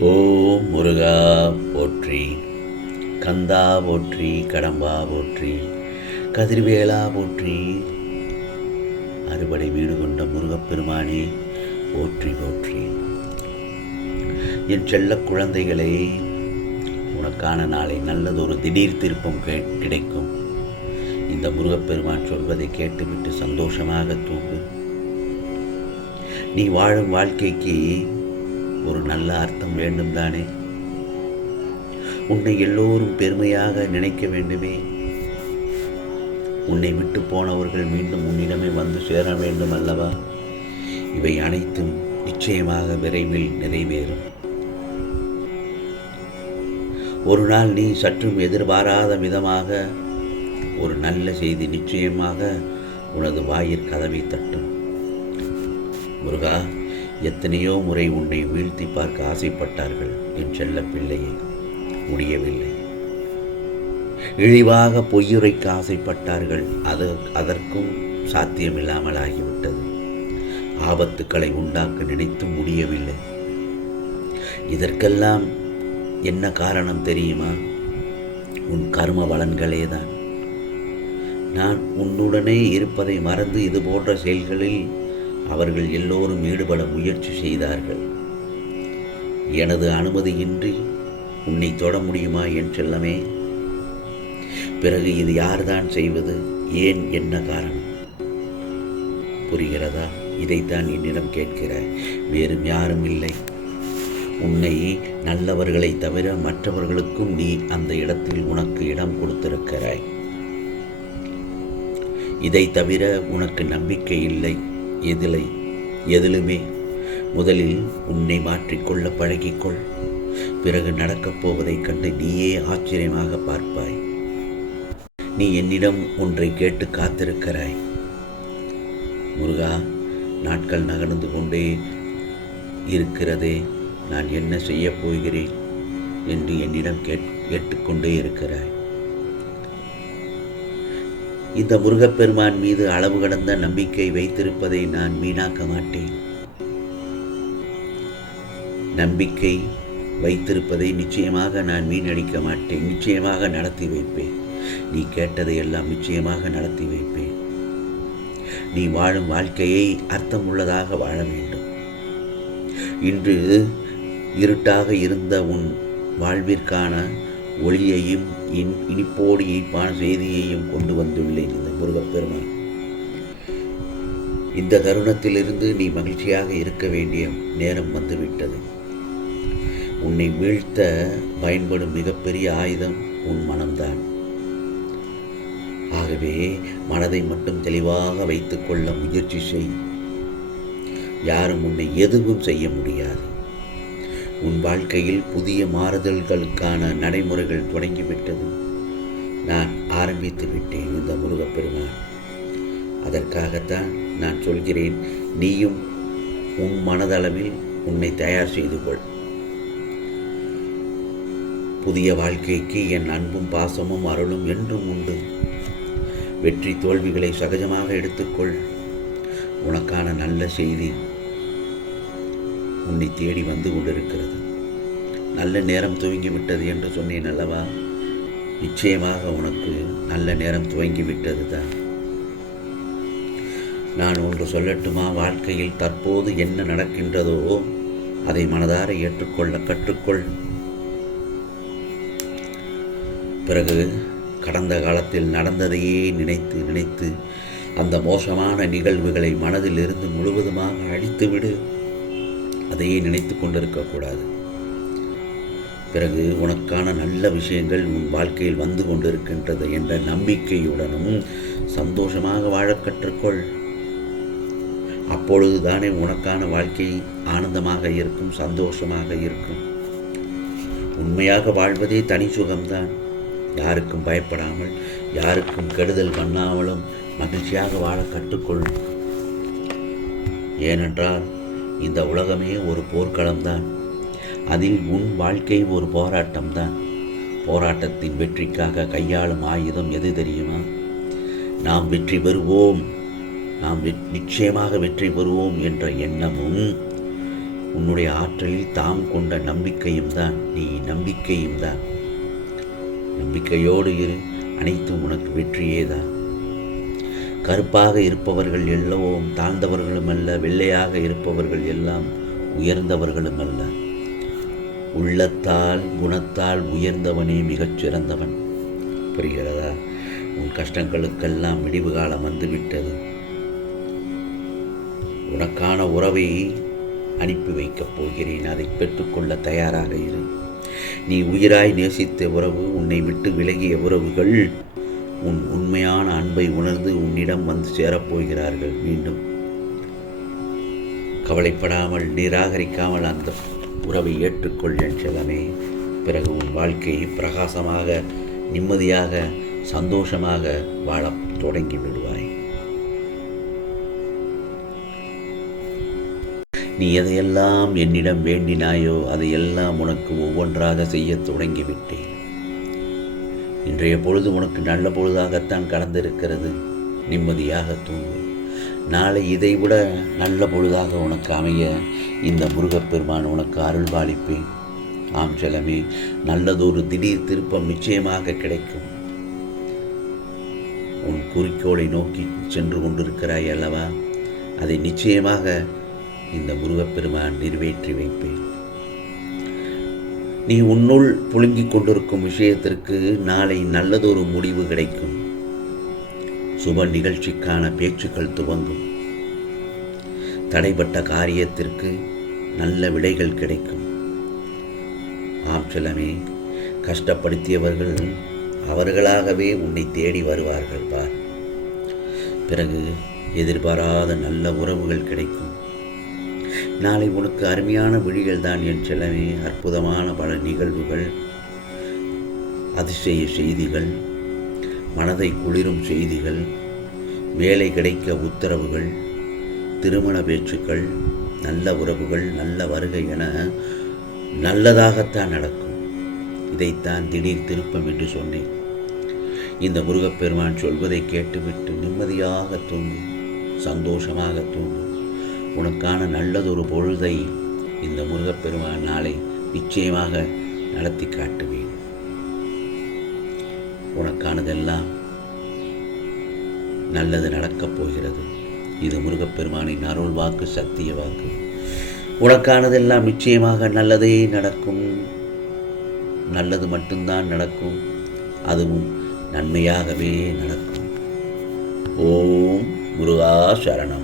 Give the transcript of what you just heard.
ஓம் முருகா போற்றி கந்தா போற்றி கடம்பா போற்றி கதிர்வேலா போற்றி. அறுபடை வீடு கொண்ட முருகப்பெருமானே போற்றி போற்றி. என் செல்ல குழந்தைகளே உனக்கான நாளை நல்லதொரு திடீர் திருப்பம் கே- கிடைக்கும். இந்த முருகப்பெருமான் சொல்வதை கேட்டுவிட்டு சந்தோஷமாக தூங்கு. நீ வாழும் வாழ்க்கைக்கு ஒரு நல்ல அர்த்தம் வேண்டும் தானே உன்னை எல்லோரும் பெருமையாக நினைக்க வேண்டுமே? உன்னை விட்டு போனவர்கள் மீண்டும் உன்னிடமே வந்து சேர வேண்டும் அல்லவா? இவை அனைத்தும் நிச்சயமாக விரைவில் நிறைவேறும். ஒரு நாள் நீ சற்றும் எதிர்பாராத விதமாக ஒரு நல்ல செய்தி நிச்சயமாக உனது வாயிற் கதவை தட்டும். முருகா எத்தனையோ முறை உன்னை வீழ்த்தி பார்க்க ஆசைப்பட்டார்கள் என் செல்ல பிள்ளையே. முடியவில்லை. இழிவாக பொய்யுரைக்க ஆசைப்பட்டார்கள். அது அதற்கும் சாத்தியமில்லாமல் ஆகிவிட்டது. ஆபத்துக்களை உண்டாக்க நினைத்தும் முடியவில்லை. இதற்கெல்லாம் என்ன காரணம் தெரியுமா? உன் கர்ம பலன்களே தான் நான் உன்னுடனே இருப்பதை மறந்து இது போன்ற செயல்களில் அவர்கள் எல்லோரும் ஈடுபட முயற்சி செய்தார்கள். எனது அனுமதியின்றி உன்னை தொட முடியுமா என் செல்லமே? பிறகு இது யார்தான் செய்வது? ஏன் என்ன காரணம்? புரிகிறதா? இதைத்தான் என்னிடம் கேட்கிறாய் வேறும் யாரும் இல்லை. உன்னை நல்லவர்களை தவிர மற்றவர்களுக்கும் நீ அந்த இடத்தில் உனக்கு இடம் கொடுத்திருக்கிறாய். இதை தவிர உனக்கு நம்பிக்கை இல்லை. எதிலை எதிலுமே. முதலில் உன்னை மாற்றிக்கொள்ள பழகிக்கொள். பிறகு நடக்கப் போவதைக் கண்டு நீயே ஆச்சரியமாக பார்ப்பாய். நீ என்னிடம் ஒன்றை கேட்டு காத்திருக்கிறாய். முருகா நாட்கள் நகர்ந்து கொண்டே இருக்கிறதே நான் என்ன செய்யப் போகிறேன்? என்று என்னிடம் கேட் கேட்டுக்கொண்டே இருக்கிறாய். இந்த முருகப்பெருமான் மீது அளவு கடந்த நம்பிக்கை வைத்திருப்பதை நான் வீணாக்க மாட்டேன். நம்பிக்கை வைத்திருப்பதை நிச்சயமாக நான் வீணடிக்க மாட்டேன். நிச்சயமாக நடத்தி வைப்பேன். நீ கேட்டதையெல்லாம் நிச்சயமாக நடத்தி வைப்பேன். நீ வாழும் வாழ்க்கையை அர்த்தமுள்ளதாக வாழ வேண்டும். இன்று இருட்டாக இருந்த உன் வாழ்விற்கான ஒளியையும் இன் இனிப்போடு இனிப்பான செய்தியையும் கொண்டு வந்துள்ளேன் இந்த முருகப்பெருமான். இந்த தருணத்திலிருந்து நீ மகிழ்ச்சியாக இருக்க வேண்டிய நேரம் வந்துவிட்டது. உன்னை வீழ்த்த பயன்படும் மிகப்பெரிய ஆயுதம் உன் மனம்தான். ஆகவே மனதை மட்டும் தெளிவாக வைத்துக்கொள்ள முயற்சி செய். யாரும் உன்னை எதுவும் செய்ய முடியாது. உன் வாழ்க்கையில் புதிய மாறுதல்களுக்கான நடைமுறைகள் தொடங்கிவிட்டது. நான் ஆரம்பித்து விட்டேன் இந்த முருகப்பெருமான். அதற்காகத்தான் நான் சொல்கிறேன் நீயும் உன் மனதளவில் உன்னை தயார் செய்து கொள். புதிய வாழ்க்கைக்கு என் அன்பும் பாசமும் அருளும் என்றும் உண்டு. வெற்றி தோல்விகளை சகஜமாக எடுத்துக்கொள். உனக்கான நல்ல செய்தி உன்னை தேடி வந்து கொண்டிருக்கிறது. நல்ல நேரம் துவங்கி விட்டது என்று சொன்னேன் அல்லவா? நிச்சயமாக உனக்கு நல்ல நேரம் துவங்கி விட்டது தான். நான் ஒன்று சொல்லட்டுமா? வாழ்க்கையில் தற்போது என்ன நடக்கின்றதோ அதை மனதார ஏற்றுக்கொள்ள கற்றுக்கொள். பிறகு கடந்த காலத்தில் நடந்ததையே நினைத்து நினைத்து அந்த மோசமான நிகழ்வுகளை மனதில் இருந்து முழுவதுமாக அழித்துவிடு. அதையே நினைத்து கொண்டிருக்கக்கூடாது. பிறகு உனக்கான நல்ல விஷயங்கள் உன் வாழ்க்கையில் வந்து கொண்டிருக்கின்றது என்ற நம்பிக்கையுடனும் சந்தோஷமாக வாழ கற்றுக்கொள். அப்பொழுதுதானே உனக்கான வாழ்க்கை ஆனந்தமாக இருக்கும் சந்தோஷமாக இருக்கும். உண்மையாக வாழ்வதே தனி சுகம்தான். யாருக்கும் பயப்படாமல் யாருக்கும் கெடுதல் பண்ணாமலும் மகிழ்ச்சியாக வாழ கற்றுக்கொள். ஏனென்றால் இந்த உலகமே ஒரு போர்க்களம்தான். அதில் உன் வாழ்க்கை ஒரு போராட்டம்தான். போராட்டத்தின் வெற்றிக்காக கையாளும் ஆயுதம் எது தெரியுமா? நாம் வெற்றி பெறுவோம். நாம் வெ- நிச்சயமாக வெற்றி பெறுவோம் என்ற எண்ணமும் உன்னுடைய ஆற்றலில் தாம் கொண்ட நம்பிக்கையும் தான் நீ நம்பிக்கையும் தான் நம்பிக்கையோடு இரு. அனைத்தும் உனக்கு வெற்றியே தான் கருப்பாக இருப்பவர்கள் எல்லவும் தாழ்ந்தவர்களும் அல்ல வெள்ளையாக இருப்பவர்கள் எல்லாம் உயர்ந்தவர்களும் அல்ல உள்ளத்தால் குணத்தால் உயர்ந்தவனே மிகச் சிறந்தவன். புரிகிறதா? உன் கஷ்டங்களுக்கெல்லாம் விடிவு காலம் வந்துவிட்டது. உனக்கான உறவை அனுப்பி வைக்கப் போகிறேன். அதை பெற்றுக்கொள்ள தயாராக இரு. நீ உயிராய் நேசித்த உறவு உன்னை விட்டு விலகிய உறவுகள் உன் உண்மையான அன்பை உணர்ந்து உன்னிடம் வந்து சேரப்போகிறார்கள் மீண்டும். கவலைப்படாமல் நிராகரிக்காமல் அந்த உறவை ஏற்றுக்கொள் என் செல்லமே. பிறகு உன் வாழ்க்கையை பிரகாசமாக நிம்மதியாக சந்தோஷமாக வாழத் தொடங்கி விடுவாய். நீ எதையெல்லாம் என்னிடம் வேண்டினாயோ அதையெல்லாம் உனக்கு ஒவ்வொன்றாக செய்யத் தொடங்கிவிட்டேன் இன்றைய பொழுது உனக்கு நல்ல பொழுதாகத்தான் கடந்திருக்கிறது. நிம்மதியாக தூங்கு. நாளை இதைவிட நல்ல பொழுதாக உனக்கு அமைய இந்த முருகப்பெருமான் உனக்கு அருள் பாலிப்பேன் ஆம் செலமே நல்லதொரு திடீர் திருப்பம் நிச்சயமாக கிடைக்கும். உன் குறிக்கோளை நோக்கி சென்று கொண்டிருக்கிறாய் அல்லவா? அதை நிச்சயமாக இந்த முருகப்பெருமான் நிறைவேற்றி வைப்பேன். நீ உன்னுள் புழுங்கிக் கொண்டிருக்கும் விஷயத்திற்கு நாளை நல்லதொரு முடிவு கிடைக்கும். சுப நிகழ்ச்சிக்கான பேச்சுக்கள் துவங்கும். தடைப்பட்ட காரியத்திற்கு நல்ல விடைகள் கிடைக்கும். ஆம் கஷ்டப்படுத்தியவர்கள் அவர்களாகவே உன்னை தேடி வருவார்கள் பார். பிறகு எதிர்பாராத நல்ல உறவுகள் கிடைக்கும். நாளை உனக்கு அருமையான விழிகள் தான் என் செலவே அற்புதமான பல நிகழ்வுகள் அதிசய செய்திகள் மனதை குளிரும் செய்திகள் வேலை கிடைக்க உத்தரவுகள் திருமண பேச்சுக்கள் நல்ல உறவுகள் நல்ல வருகை என நல்லதாகத்தான் நடக்கும். இதைத்தான் திடீர் திருப்பம் என்று சொன்னேன். இந்த முருகப்பெருமான் சொல்வதை கேட்டுவிட்டு நிம்மதியாக தூங்கு சந்தோஷமாக தூங்கும் உனக்கான நல்லதொரு பொழுதை இந்த முருகப்பெருமான் நாளை நிச்சயமாக நடத்தி காட்டுவேன். உனக்கானதெல்லாம் நல்லது நடக்கப் போகிறது. இது முருகப்பெருமானின் அருள் வாக்கு சத்திய வாக்கு. உனக்கானதெல்லாம் நிச்சயமாக நல்லதே நடக்கும். நல்லது மட்டும்தான் நடக்கும். அதுவும் நன்மையாகவே நடக்கும். ஓம் முருகா சரணம்.